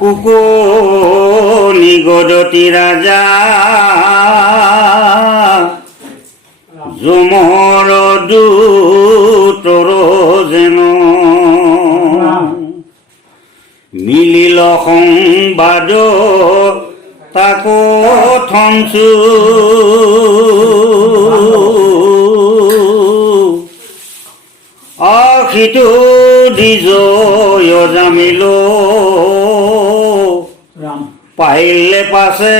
কুকনি গদতি ৰাজা যমৰ দূতৰ যেন মিলিল সংবাদ তাকো থনচু অখিতো দিজয় জামিল পাইলে পাছে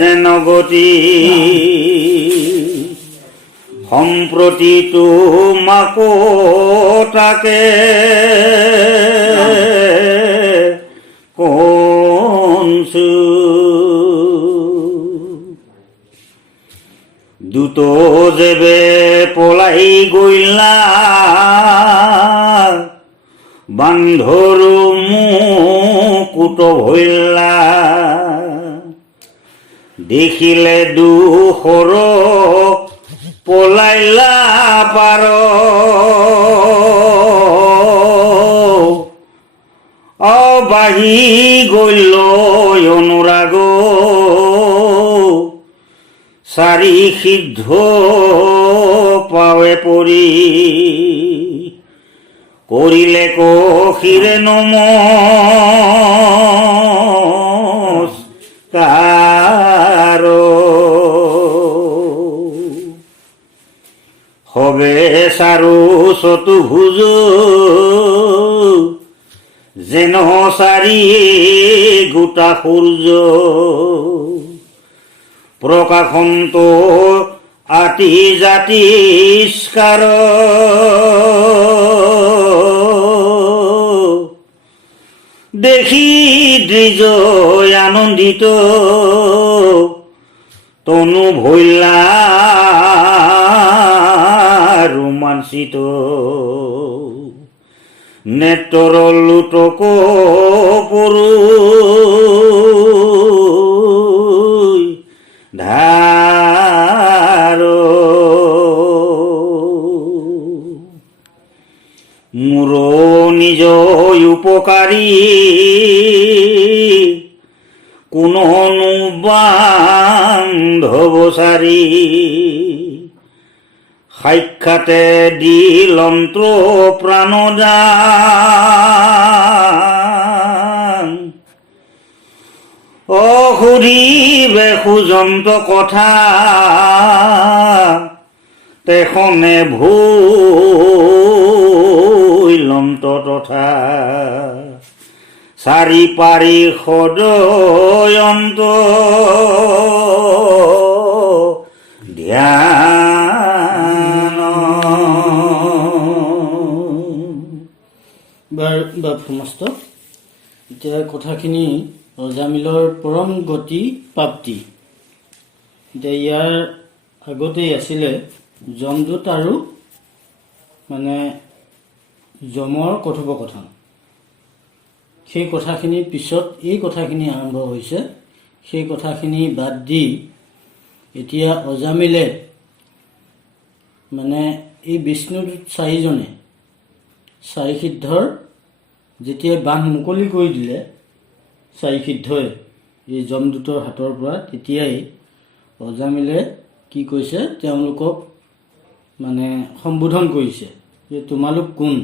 যেন গতি সম্প্ৰতি তোমাকো তাকে কনচু দুত যেবে পলাই গইলা বান্ধৰু মুকুট ভৈলা দেখিলে দুখৰ পলাইলা পাৰ অবাহি গইল অনুৰাগ চাৰি সিদ্ধ পাৱে পৰি কৰিলে কহিৰে নমস্কাৰ হবে চাৰু চতুৰ্ভুজ যেন চাৰি গোটা সূৰ্য প্ৰকাশন্ত আতি জাতিষ্কাৰ দেখি দ্বিজয় আনন্দিত তনু ভৈলা ৰোমাঞ্চিত নেত্ৰৰ লোটক পৰু ধাৰ মোৰ নিজ উপকাৰী কোননো বান্ধৱ চাৰি সাক্ষাতে দিলন্ত্ৰ প্ৰাণদান অসুধিবে সুজন্ত কথা তেখনে ভৈলন্ত তথা চাৰি পাৰি সদয়ন্ত ধ্যান সমস্ত এতিয়া কথাখিনি অজামিলৰ পৰম গতি প্ৰাপ্তি। এতিয়া ইয়াৰ আগতেই আছিলে যমদূত আৰু মানে যমৰ কথোপকথন। সেই কথাখিনিৰ পিছত এই কথাখিনি আৰম্ভ হৈছে। সেই কথাখিনি বাদ দি এতিয়া অজামিলে মানে এই বিষ্ণুদূত চাৰিজনে চাৰি সিদ্ধৰ যেতিয়া বান্ধ মুকলি কৰি দিলে চাৰি সিদ্ধই এই যমদূতৰ হাতৰ পৰা, তেতিয়াই অজামিলে কি কৈছে, তেওঁলোকক মানে সম্বোধন কৰিছে যে তোমালোক কোন,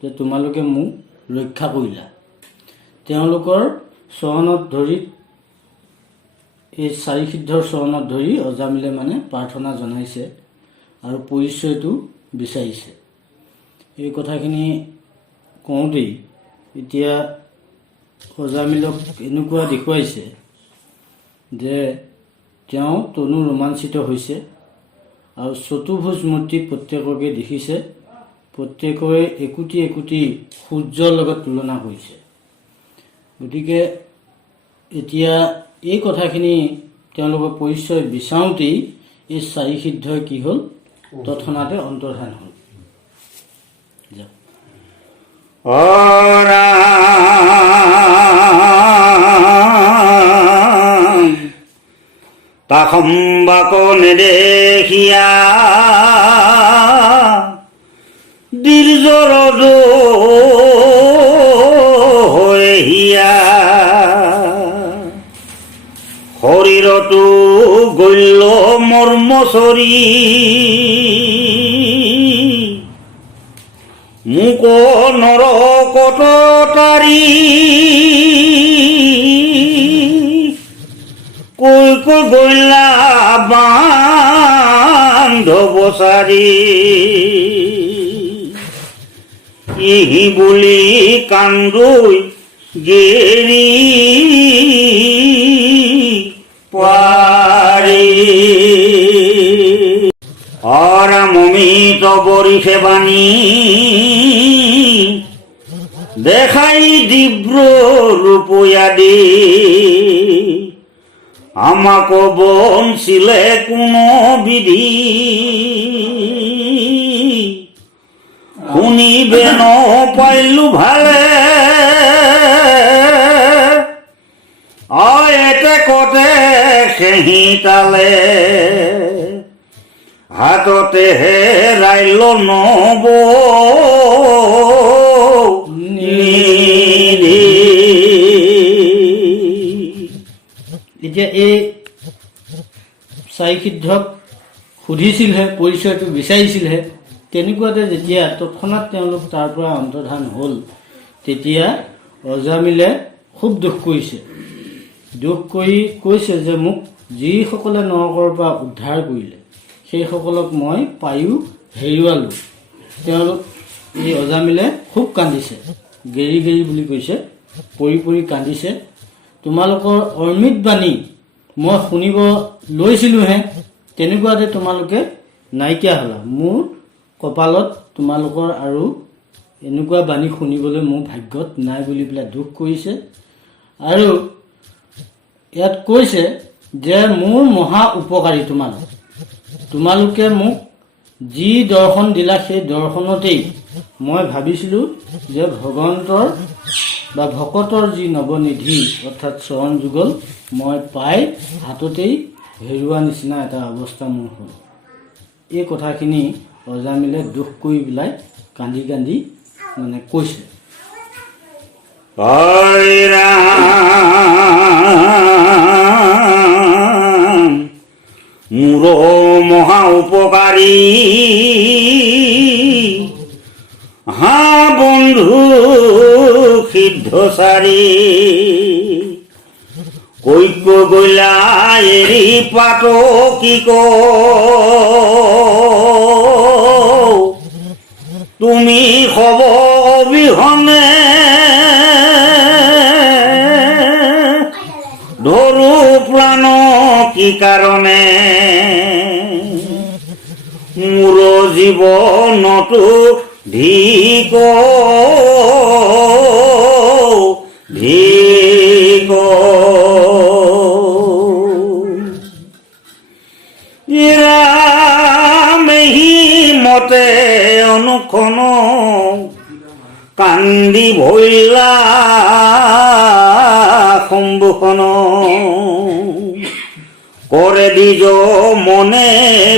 যে তোমালোকে মোক ৰক্ষা কৰিলা। তেওঁলোকৰ চৰণত ধৰি, এই চাৰি সিদ্ধৰ চৰণত ধৰি অজামিলে মানে প্ৰাৰ্থনা জনাইছে আৰু পৰিচয়টো বিচাৰিছে। এই কথাখিনি কওঁতেই এতিয়া অজামিলক এনেকুৱা দেখুৱাইছে যে তেওঁ তনু ৰোমাঞ্চিত হৈছে আৰু চতুৰ্ভুজ মূৰ্তি প্ৰত্যেককে দেখিছে, প্ৰত্যেকৰে একোটি একোটি সূৰ্যৰ লগত তুলনা কৰিছে। গতিকে এতিয়া এই কথাখিনি তেওঁলোকৰ পৰিচয় বিচাৰোঁতেই এই চাৰি সিদ্ধই কি হ'ল, তৎক্ষণাতে অন্তৰ্ধান হ'ল। তাসম্বাক নেদেখিয়া দীৰ্ঘৰ হৈ হিয়া শৰীৰতো গল্য মৰ্মচৰী মোক নৰকত তাৰি কৈ কৈ গল্যা বান্ধৱ চাৰি ইহি বুলি কান্দৈ গেৰি পাৰি অৰামমিত বৰিষে বাণী দেখাই তীব্ৰ ৰূপয়াদি আমাক বঞ্চিলে কোনো বিধি শুনিবে নপাইলো ভালে এতে কতে সেহি তালে হাততে হেৰাইল নব এতিয়া এই চাৰিসিদ্ধক সুধিছিলহে, পৰিচয়টো বিচাৰিছিলহে। তেনেকুৱাতে যেতিয়া তৎক্ষণাৎ তেওঁলোক তাৰ পৰা অন্তৰ্ধান হ'ল, তেতিয়া অজামিলে খুব দুখ কৰিছে। দুখ কৰি কৈছে যে মোক যিসকলে নৰকৰ পৰা উদ্ধাৰ কৰিলে সেইসকলক মই পায়ো হেৰুৱালোঁ। তেওঁলোক এই অজামিলে খুব কান্দিছে, গেৰি গেৰি বুলি কৈছে, পৰি পৰি কান্দিছে। তোমালোকৰ অৰ্মিত বাণী মই শুনিব লৈছিলোঁহে, তেনেকুৱাতে তোমালোকে নাইকিয়া হ'লা। মোৰ কপালত তোমালোকৰ আৰু এনেকুৱা বাণী শুনিবলৈ মোৰ ভাগ্যত নাই বুলি পেলাই দুখ কৰিছে। আৰু ইয়াত কৈছে যে মোৰ মহা উপকাৰী তোমালোকে মোক যি দৰ্শন দিলা সেই দৰ্শনতেই মই ভাবিছিলোঁ যে ভগৱন্তৰ বা ভকতৰ যি নৱনিধি অৰ্থাৎ চৰণ যুগল মই পাই হাততেই হেৰুৱা নিচিনা এটা অৱস্থা মোৰ হ'ল। এই কথাখিনি অজামিলে দুখ কৰি পেলাই কান্দি কান্দি মানে কৈছে। হৰি ৰাম মোৰ মহা উপকাৰী হা বন্ধু সিদ্ধচাৰী কৈক গলা এৰি পাত কি তুমি হব অবিহনে ধৰো প্ৰাণ কি কাৰণে মোৰ জীৱনতো ধিক ধিক মেহি মতে অনুক্ষণ কান্দি ভৈলা সম্বুখন কৰে দিজ মনে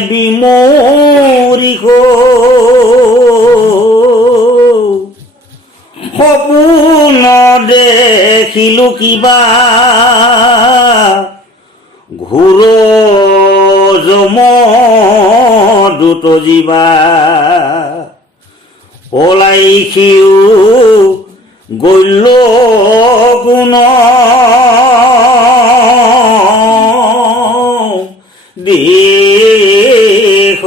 বিমৰি সপোন দেখিলো কিবা ঘূৰ যম দুত জীৱা পলাই সিও গল্য গুণ দেশ।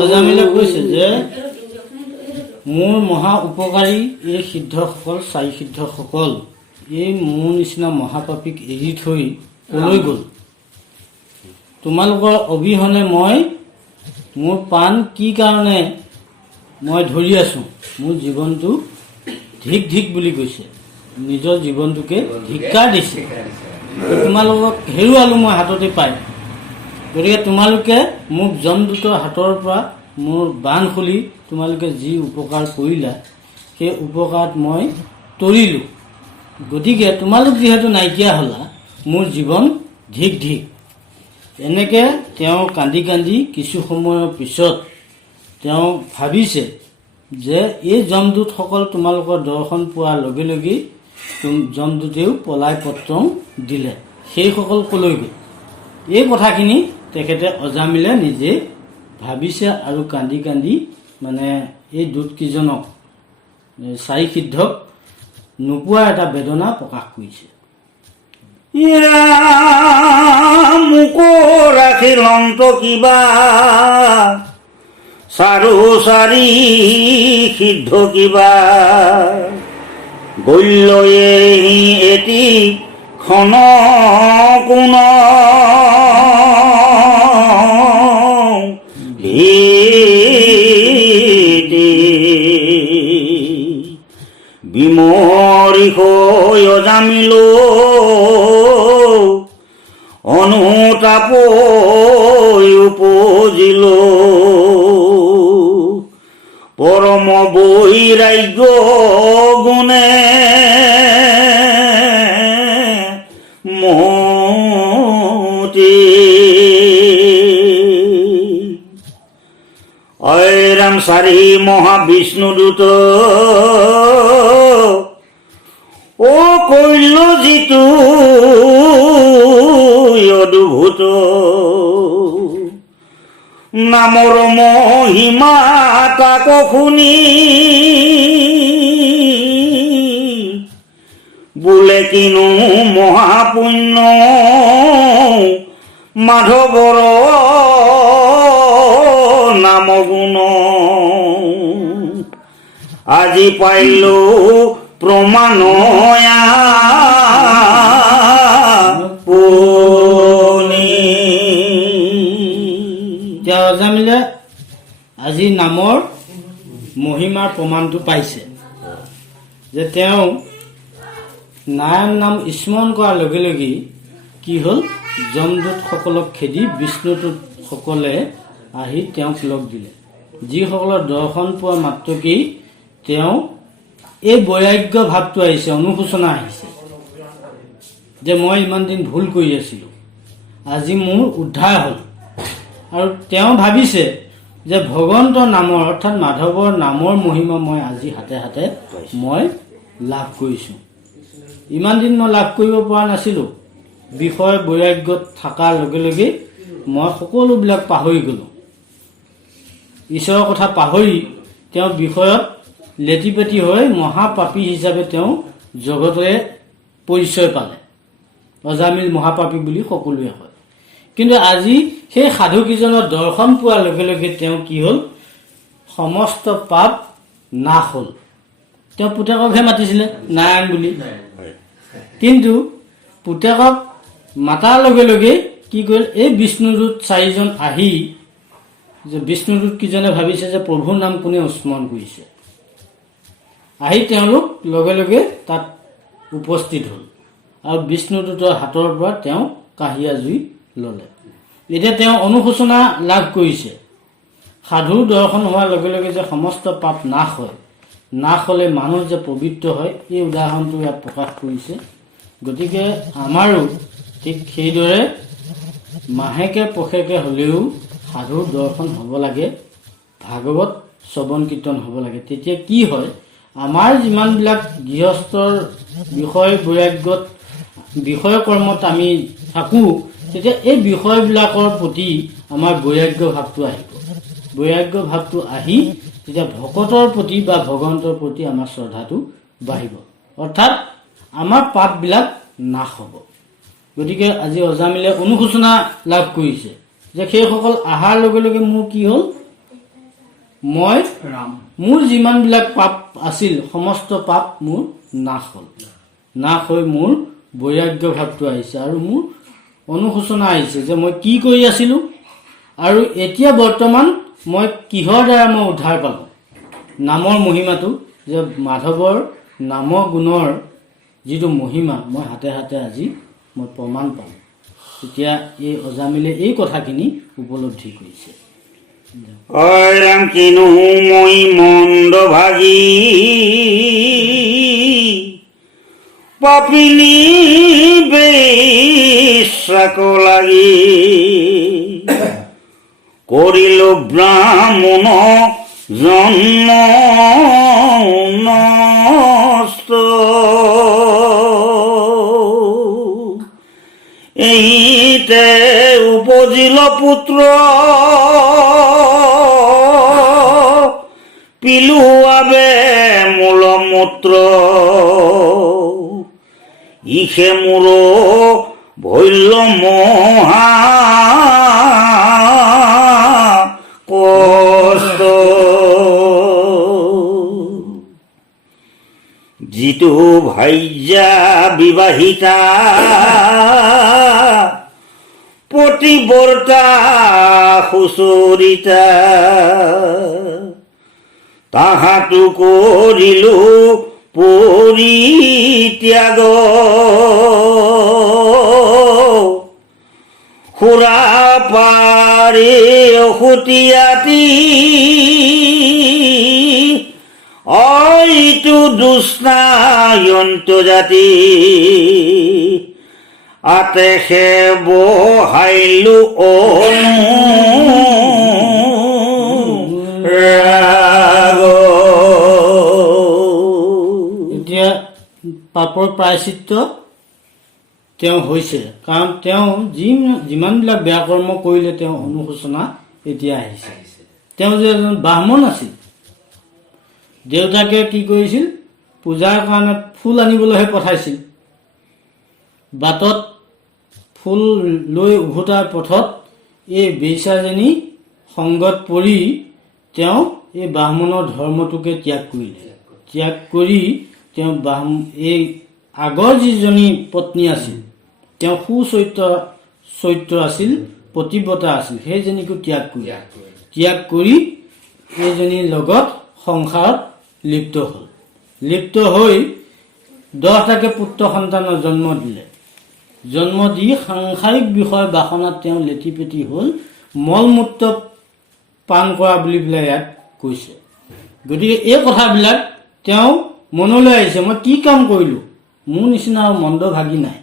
অজামিলে কৈছে যে মোৰ মহা উপকাৰী এই সিদ্ধসকল, চাৰি সিদ্ধসকল এই মোৰ নিচিনা মহাপাপীক এৰি থৈ কলৈ গ'ল? তোমালোকৰ অবিহনে মই মোৰ প্ৰাণ কি কাৰণে মই ধৰি আছোঁ? মোৰ জীৱনটো ধিক ধিক বুলি কৈছে, নিজৰ জীৱনটোকে ধিক্কাৰ দিছে। তোমালোকক হেৰুৱালোঁ মই হাততে পাই। গতিকে তোমালোকে মোক যমদূতৰ হাতৰ পৰা মোৰ বান খুলি তোমালোকে যি উপকাৰ কৰিলা সেই উপকাৰত মই তৰিলোঁ। গতিকে তোমালোক যিহেতু নাইকিয়া হ'লা, মোৰ জীৱন ধিক ধিক। এনেকৈ তেওঁ কান্দি কান্দি কিছু সময়ৰ পিছত তেওঁ ভাবিছে যে এই যমদূতসকল তোমালোকৰ দৰ্শন পোৱাৰ লগে লগেই যমদূতেও পলাই পত্ৰং দিলে, সেইসকল কলৈ গ'ল? এই কথাখিনি তেখেতে অজামিলে নিজে ভাবিছে আৰু কান্দি কান্দি মানে এই দূতকেইজনক চাৰি সিদ্ধক নোপোৱাৰ এটা বেদনা প্ৰকাশ কৰিছে। মোকো ৰাখিলন্ত কিবা চাৰু চাৰি সিদ্ধ কিবা গল্যয়ে এটি খন কোন বিমৰি হৈ অজামিল অনুতাপ উপজিল পৰম বৈৰাগ্য গুণে মতি ঐৰাম চাৰি মহাবিষ্ণুদূত ও কৈল যিটো অদ্ভুত নামৰ মহিমা তাক শুনি বোলে কিনো মহাপুণ্য মাধৱৰ নাম গুণ আজি পাইলো প্ৰমাণয়া এতিয়া অজামিলে আজি নামৰ মহিমাৰ প্ৰমাণটো পাইছে যে তেওঁ নাৰায়ণ নাম স্মৰণ কৰাৰ লগে লগেই কি হ'ল, যমদূতসকলক খেদি বিষ্ণুদূতসকলে আহি তেওঁক লগ দিলে। যিসকলৰ দৰ্শন পোৱা মাত্ৰকেই তেওঁ এই বৈৰাগ্য ভাৱটো আহিছে, অনুশোচনা আহিছে যে মই ইমান দিন ভুল কৰি আছিলোঁ, আজি মোৰ উদ্ধাৰ হ'ল। আৰু তেওঁ ভাবিছে যে ভগৱন্তৰ নামৰ অৰ্থাৎ মাধৱৰ নামৰ মহিমা মই আজি হাতে হাতে মই লাভ কৰিছোঁ। ইমান দিন মই লাভ কৰিব পৰা নাছিলোঁ। বিষয় বৈৰাগ্যত থকাৰ লগে লগে মই সকলোবিলাক পাহৰি গ'লোঁ। ঈশ্বৰৰ কথা পাহৰি তেওঁ বিষয়ত লেটিপেটি হৈ মহাপাপী হিচাপে তেওঁ জগতৰে পৰিচয় পালে। অজামিল মহাপাপী বুলি সকলোৱে কয়। কিন্তু আজি সেই সাধুকেইজনৰ দৰ্শন পোৱাৰ লগে লগে তেওঁ কি হ'ল, সমস্ত পাপ নাশ হ'ল। তেওঁ পুতেককহে মাতিছিলে নাৰায়ণ বুলি, কিন্তু পুতেকক মাতাৰ লগে লগে কি কৰিল, এই বিষ্ণুদূত চাৰিজন আহি যে বিষ্ণুদূতকেইজনে ভাবিছে যে প্ৰভুৰ নাম কোনে স্মৰণ কৰিছে, আহি তেওঁলোক লগে লগে তাত উপস্থিত হ'ল আৰু বিষ্ণুদূতৰ হাতৰ পৰা তেওঁ কাঁহিয়া জুই ল'লে। এতিয়া তেওঁ অনুশোচনা লাভ কৰিছে। সাধুৰ দৰ্শন হোৱাৰ লগে লগে যে সমস্ত পাপ নাশ হয়, নাশ হ'লে মানুহ যে পবিত্ৰ হয়, এই উদাহৰণটো ইয়াত প্ৰকাশ কৰিছে। গতিকে আমাৰো ঠিক সেইদৰে মাহেকে পষেকে হ'লেও সাধুৰ দৰ্শন হ'ব লাগে, ভাগৱত শ্ৰৱণ কীৰ্তন হ'ব লাগে। তেতিয়া কি হয়, আমাৰ যিমানবিলাক গৃহস্থৰ বিষয় বৈৰাগ্যত বিষয় কৰ্মত আমি থাকোঁ, তেতিয়া এই বিষয়বিলাকৰ প্ৰতি আমাৰ বৈৰাগ্য ভাৱটো আহিব। বৈৰাগ্য ভাৱটো আহি তেতিয়া ভকতৰ প্ৰতি বা ভগৱন্তৰ প্ৰতি আমাৰ শ্ৰদ্ধাটো বাঢ়িব, অৰ্থাৎ আমাৰ পাপবিলাক নাশ হ'ব। গতিকে আজি অজামিলে অনুশোচনা লাভ কৰিছে যে সেইসকল অহাৰ লগে লগে মোৰ কি হ'ল, মই মোৰ যিমানবিলাক পাপ আছিল সমস্ত পাপ মোৰ নাশ হ'ল। নাশ হৈ মোৰ বৈৰাগ্য ভাৱটো আহিছে আৰু মোৰ অনুশোচনা আহিছে যে মই কি কৰি আছিলোঁ আৰু এতিয়া বৰ্তমান মই কিহৰ দ্বাৰা মই উদ্ধাৰ পালোঁ। নামৰ মহিমাটো যে মাধৱৰ নামৰ গুণৰ যিটো মহিমা মই হাতে হাতে আজি মই প্ৰমাণ পালোঁ। তেতিয়া এই অজামিলে এই কথাখিনি উপলব্ধি কৰিছে। ঐৰাম কিনো মই মন্দ ভাগি পাপিনী বিশ্বাস লাগি কৰিলো ব্ৰাহ্মণ জন্ম নষ্ট এইতে উপজিল পুত্ৰ পিলুৱাবে মূলমূত্ৰ ইখে মোৰ ভৈল্য মহা কষ্ট যিটো ভাইজা বিবাহিতা পতিব্ৰতা সুচৰিতা তাহাতো কৰিলো পৰিত্যাগ খুৰা পাৰে অসুতীয়াতি অইটো দুষ্ণায়ন্ত জাতি আতেশে বহাইলো অনুৰাগ। এতিয়া পাপৰ প্ৰায়শ্চিত্ত তেওঁ হৈছে, কাৰণ তেওঁ যিমানবিলাক বেয়া কৰ্ম কৰিলে তেওঁ অনুশোচনা এতিয়া আহিছে। তেওঁ যে এজন ব্ৰাহ্মণ আছিল, দেউতাকে কি কৰিছিল, পূজাৰ কাৰণে ফুল আনিবলৈহে পঠাইছিল। বাটত ফুল লৈ উভতাৰ পথত এই বেশ্যাজনী সংগত পৰি তেওঁ এই ব্ৰাহ্মণৰ ধৰ্মটোকে ত্যাগ কৰিলে। ত্যাগ কৰি তেওঁ এই আগৰ যিজনী পত্নী আছিল, তেওঁ সুচৰিত্ৰ আছিল, পতিব্ৰতা আছিল, সেইজনীকো ত্যাগ কৰি এইজনীৰ লগত সংসাৰত লিপ্ত হ'ল। লিপ্ত হৈ 10টাকে পুত্ৰ সন্তানৰ জন্ম দিলে। জন্ম দি সাংসাৰিক বিষয় বাসনাত তেওঁ লেটিপেটি হ'ল, মলমূত্ৰ পান কৰা বুলি পেলাই ইয়াত কৈছে। গতিকে এই কথাবিলাক তেওঁ মনলৈ আহিছে, মই কি কাম কৰিলোঁ, মোৰ নিচিনা আৰু মন্দ ভাগি নাই।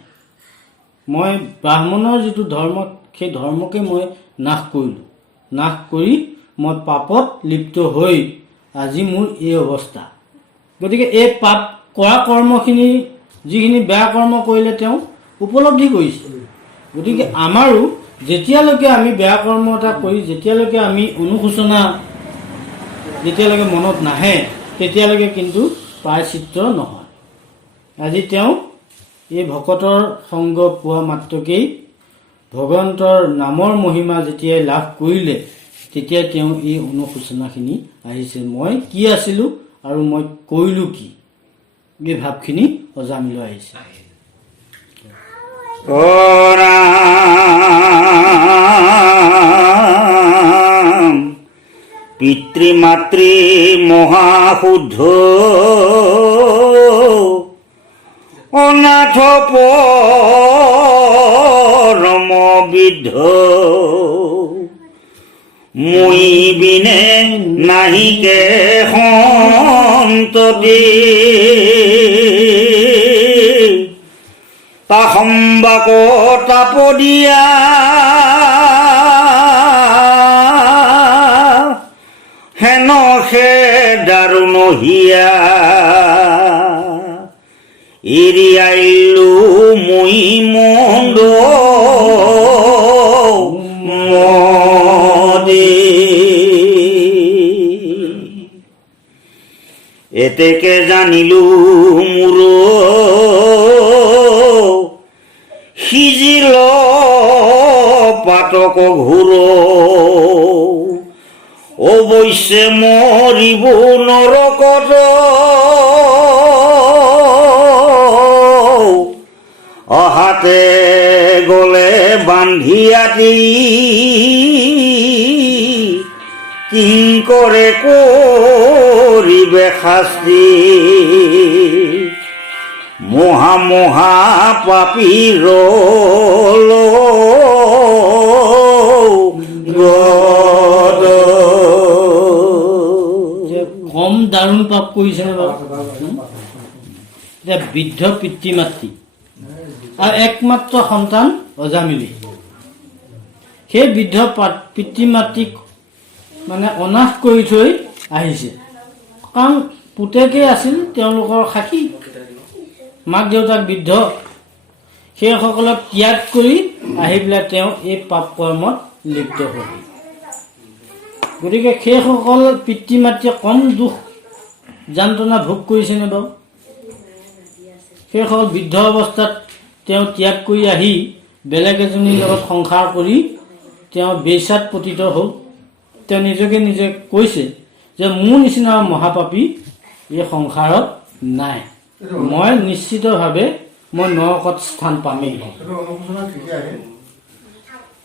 মই ব্ৰাহ্মণৰ যিটো ধৰ্ম, সেই ধৰ্মকে মই নাশ কৰিলোঁ। নাশ কৰি মই পাপত লিপ্ত হৈ আজি মোৰ এই অৱস্থা। গতিকে এই পাপ কৰা কৰ্মখিনি, যিখিনি বেয়া কৰ্ম কৰিলে তেওঁ উপলব্ধি কৰিছে। গতিকে আমাৰো যেতিয়ালৈকে আমি বেয়া কৰ্ম এটা কৰি, যেতিয়ালৈকে আমি অনুশোচনা যেতিয়ালৈকে মনত নাহে, তেতিয়ালৈকে কিন্তু প্ৰায়শ্চিত্ত নহয়। আজি তেওঁ এই ভকতৰ সংগ পোৱা মাত্ৰকেই, ভগৱন্তৰ নামৰ মহিমা যেতিয়াই লাভ কৰিলে, তেতিয়া তেওঁ এই অনুশোচনাখিনি আহিছে, মই কি আছিলোঁ আৰু মই কৰিলোঁ কি, এই ভাৱখিনি অজামিলৈ আহিছে। পিতৃ মাতৃ মহাশুদ্ধ অনাথ পৰম বিদ্ধ মুই বিনে নাহিকে সন্ততি তা সম্বাক তাপদিয়া হেন সে দাৰুণ হিয়া এৰি আইলো মই মন্দ মদে এতেকে জানিলো মোৰ সিজিল পাতক ঘূৰ অৱশ্যে মৰিব নৰকত অহাতে গলে বান্ধি আদি কিংকৰে কৰিবে শাস্তি মহা পাপীৰ কম দাৰুণ পাপ কৰিছে নে বাৰু? এতিয়া বৃদ্ধ পিতৃ মাতৃ আৰু একমাত্ৰ সন্তান অজামিলি। সেই বৃদ্ধ পিতৃ মাতৃক মানে অনাথ কৰি থৈ আহিছে, কাৰণ পুতেকে আছিল তেওঁলোকৰ সাক্ষী, মাক দেউতাক বৃদ্ধ। সেইসকলক ত্যাগ কৰি আহি পেলাই তেওঁ এই পাপ কৰ্মত লিপ্ত হ'ল। গতিকে সেইসকল পিতৃ মাতৃয়ে কম দুখ যান্ত্ৰণা ভোগ কৰিছেনে বাৰু? সেইসকল বৃদ্ধ অৱস্থাত তেওঁ ত্যাগ কৰি আহি বেলেগ এজনীৰ লগত সংসাৰ কৰি তেওঁ বেশ্যাত পতিত হ'ল। তেওঁ নিজকে নিজে কৈছে যে মোৰ নিচিনা মহাপাপী এই সংসাৰত নাই, মই নিশ্চিতভাৱে মই নৰকত স্থান পামেই।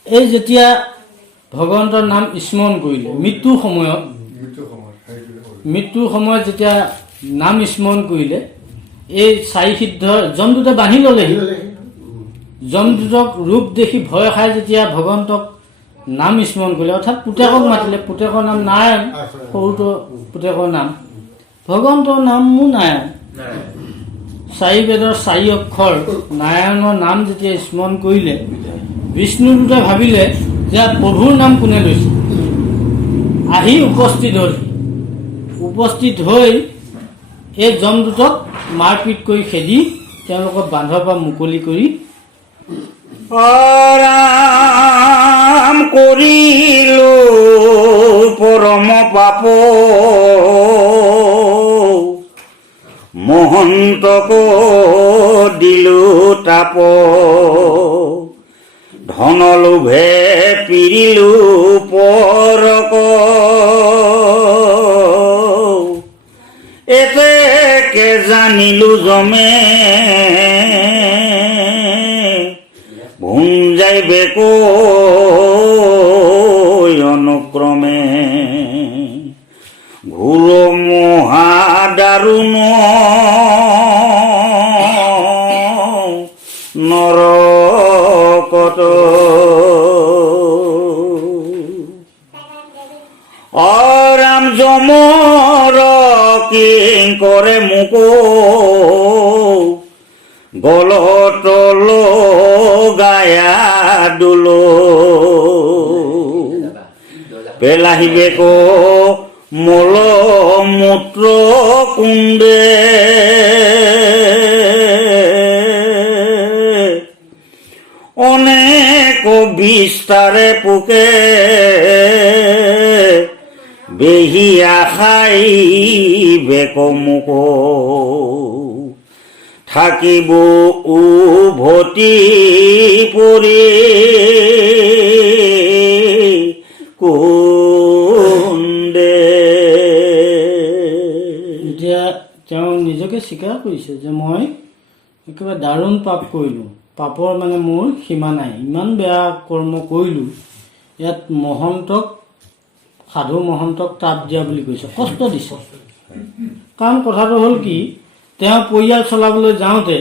এই যেতিয়া ভগৱন্তৰ নাম স্মৰণ কৰিলে মৃত্যুৰ সময়ত যেতিয়া নাম স্মৰণ কৰিলে, এই চাৰি সিদ্ধ যমদূতে বান্ধি ল'লেহি। যমদূতক ৰূপ দেখি ভয় খাই যেতিয়া ভগৱন্তক নাম স্মৰণ কৰিলে, অৰ্থাৎ পুতেকক মাতিলে, পুতেকৰ নাম নাৰায়ণ, সৰুটো পুতেকৰ নাম ভগৱন্তৰ নাম মোৰ নাৰায়ণ। চাৰি বেদৰ চাৰি অক্ষৰ নাৰায়ণৰ নাম যেতিয়া স্মৰণ কৰিলে, বিষ্ণুদূতে ভাবিলে যে প্ৰভুৰ নাম কোনে লৈছে। আহি উপস্থিত হৈ এই যমদূতক মাৰপিট কৰি খেদি তেওঁলোকক বান্ধৰ পৰা মুকলি কৰি অৰাম কৰিলো পৰম পাপ, মহন্তক দিলো তাপ, ধন লোভে পিৰিলো পৰক, এতেকে জানিলো জমে, ভুঞ্জাইবে কৈ অনুক্ৰমে, ঘোৰ মহা দাৰুণ নৰকত, অৰাম যমৰ কিং কৰে মোক, গলত লগায়া দোল, পেলাহিবে ক মল মূত্ৰ কুণ্ডে, অনেক বিস্তাৰে পোকে, বেহিয়া খাইবে মোক, থাকিব উভতি পৰি কুণ্ডে। এতিয়া তেওঁ নিজকে স্বীকাৰ কৰিছে যে মই একেবাৰে দাৰুণ পাপ কৰিলোঁ, পাপৰ মানে মোৰ সীমা নাই, ইমান বেয়া কৰ্ম কৰিলোঁ। ইয়াত সাধু মহন্তক তাপ দিয়া বুলি কৈছে, কষ্ট দিছে। কাৰণ কথাটো হ'ল কি, তেওঁ পৰিয়াল চলাবলৈ যাওঁতে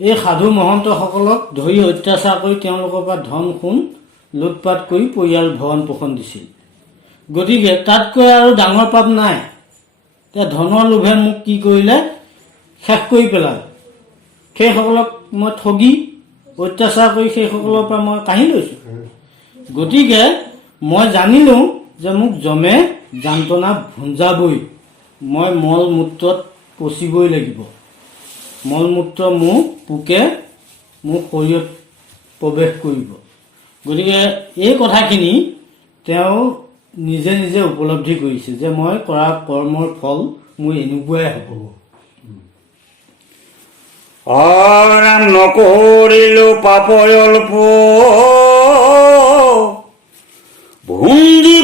এই সাধু মহন্তসকলক ধৰি অত্যাচাৰ কৰি তেওঁলোকৰ পৰা ধন সোণ লুটপাট কৰি পৰিয়াল ভৰণ পোষণ দিছিল। গতিকে তাতকৈ আৰু ডাঙৰ পাপ নাই। এতিয়া ধনৰ লোভে মোক কি কৰিলে, শেষ কৰি পেলালে। সেইসকলক মই ঠগি অত্যাচাৰ কৰি সেইসকলৰ পৰা মই কাঢ়ি লৈছোঁ। গতিকে মই জানিলোঁ যে মোক যমে যান্ত্ৰণা ভুঞ্জাবই, মই মল মূত্ৰত পচিবই লাগিব। মল মূত্ৰ মোৰ পোকে মোৰ শৰীৰত প্ৰৱেশ কৰিব। গতিকে এই কথাখিনি তেওঁ নিজে নিজে উপলব্ধি কৰিছে যে মই কৰা কৰ্মৰ ফল মোৰ এনেকুৱাই হ'ব। অৰাম নকৰিলো পাপ অল্প, ভুঞ্জি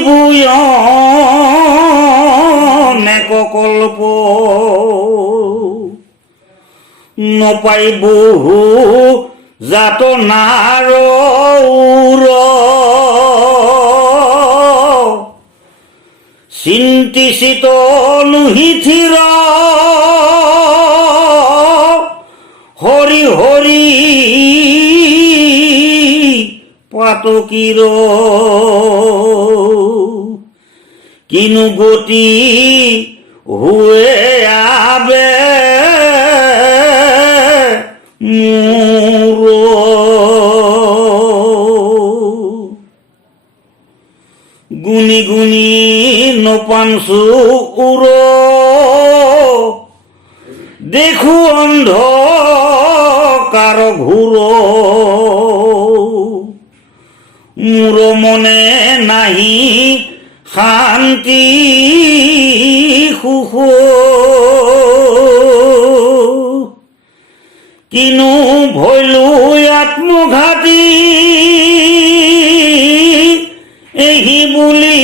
নেক কল্প, নপাই বহু জাত নাৰ, চিন্তিচিত নুহিথিৰ, হৰি হৰি পাতকীৰ, কিনু গতি হুয়ে আবে গুণি গুণি নপাঞ্চু উৰ দেখো অন্ধকাৰ ঘূৰ মোৰ মনে নাহি শান্তি সুখ কিনো ভৈলো আত্মঘাতী এহি বুলি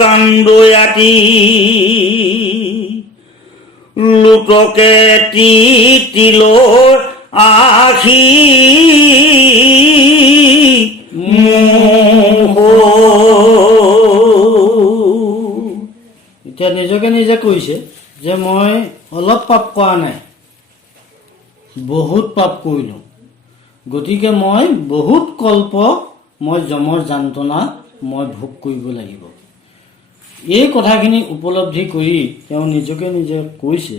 কান্দয়াতি লুটকে তিলৰ আখি এতিয়া নিজকে নিজে কৈছে যে মই অলপ পাপ কৰা নাই, বহুত পাপ কৰিলোঁ, গতিকে মই বহুত কল্প মই যমৰ যান্ত্ৰণা মই ভোগ কৰিব লাগিব। এই কথাখিনি উপলব্ধি কৰি তেওঁ নিজকে নিজে কৈছে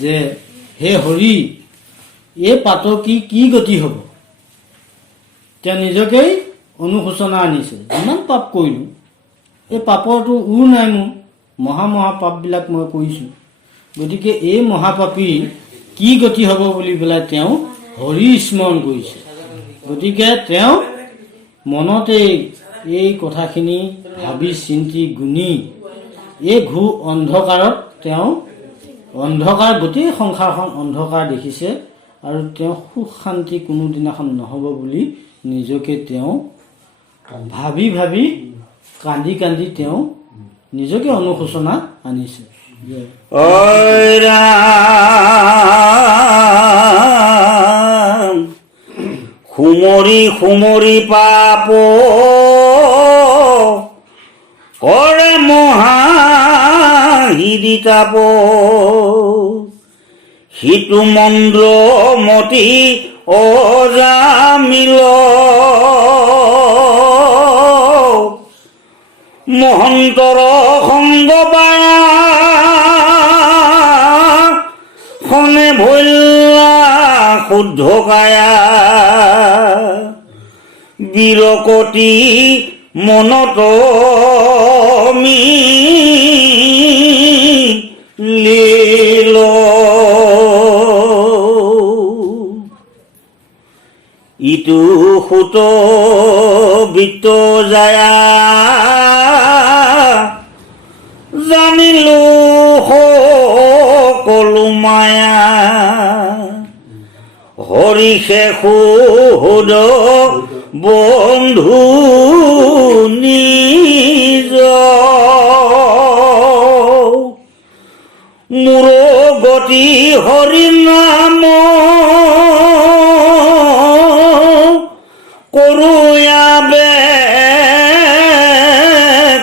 যে হে হৰি, এই পাতকী কি গতি হ'ব। তেওঁ নিজকেই অনুশোচনা আনিছে, যিমান পাপ কৰিলোঁ এই পাপৰটো নাই মোৰ, মহা পাপবিলাক মই কৰিছোঁ, গতিকে এই মহাপাপী কি গতি হ'ব বুলি পেলাই তেওঁ হৰি স্মৰণ কৰিছে। গতিকে তেওঁ মনতে এই কথাখিনি ভাবি চিন্তি গুণি এই ঘূ অন্ধকাৰত তেওঁ অন্ধকাৰ, গোটেই সংসাৰখন অন্ধকাৰ দেখিছে আৰু তেওঁ সুখ শান্তি কোনোদিনাখন নহ'ব বুলি নিজকে তেওঁ ভাবি ভাবি কান্দি কান্দি তেওঁ নিজকে অনুশোচনা আনিছে। ঐ ৰাম সুমৰি সুমৰি পাপ কৰে মহাহিদিতাপ সিটো মন্দ্ৰ মতি অজামিল মহন্তৰ সংগ পায়া খনে ভৈলা শুদ্ধ কায়া বিৰকতি মনত লীল ইটো সুত বৃত্ত যায় জানিলো সকলো মায়া হৰি শেষো হুদ বন্ধু নিজ মোৰ গতি হৰি নাম কৰোয়াবে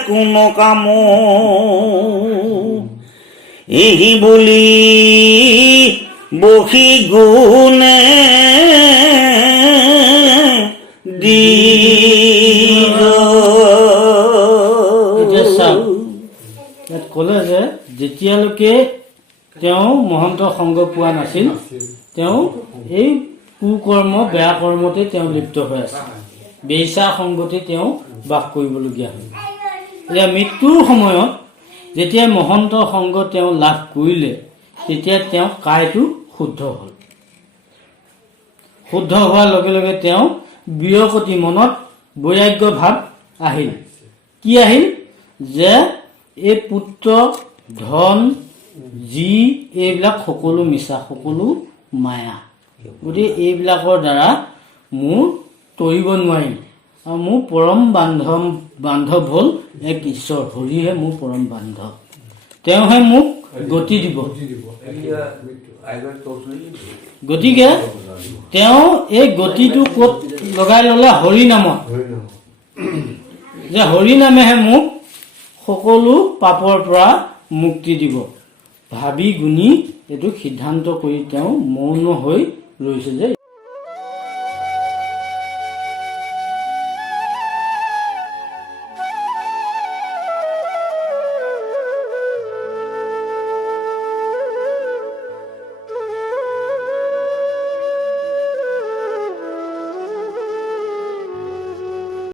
কোনো কাম এহি বুলি বসি গুণে ক'লে যে যেতিয়ালৈকে তেওঁ মহন্ত সংগ পোৱা নাছিল তেওঁ এই কুকৰ্ম বেয়া কৰ্মতে তেওঁ লিপ্ত হৈ আছে, বেইচা সংগতে তেওঁ বাস কৰিবলগীয়া হয়। এতিয়া মৃত্যুৰ সময়ত যেতিয়া মহন্ত সংগ তেওঁ লাভ কৰিলে তেতিয়া তেওঁ কায়টো শুদ্ধ হ'ল। শুদ্ধ হোৱাৰ লগে লগে তেওঁ বিৰকতি মনত বৈৰাগ্য ভাৱ আহিল। কি আহিল? যে এই পুত্ৰ ধন যি এইবিলাক সকলো মিছা, সকলো মায়া, গতিকে এইবিলাকৰ দ্বাৰা মোৰ তৰিব নোৱাৰিম আৰু মোৰ পৰম বান্ধৱ হ'ল এক ঈশ্বৰ, হৰিহে মোৰ পৰম বান্ধৱ, তেওঁহে মোক গতি দিব। গতিকে তেওঁ এই গতিটো ক'ত লগাই ল'লে? হৰি নামত, যে হৰি নামেহে মোক সকলো পাপৰ পৰা মুক্তি দিব। ভাবি গুণি এইটো সিদ্ধান্ত কৰি তেওঁ মৌন হৈ ৰৈছে যে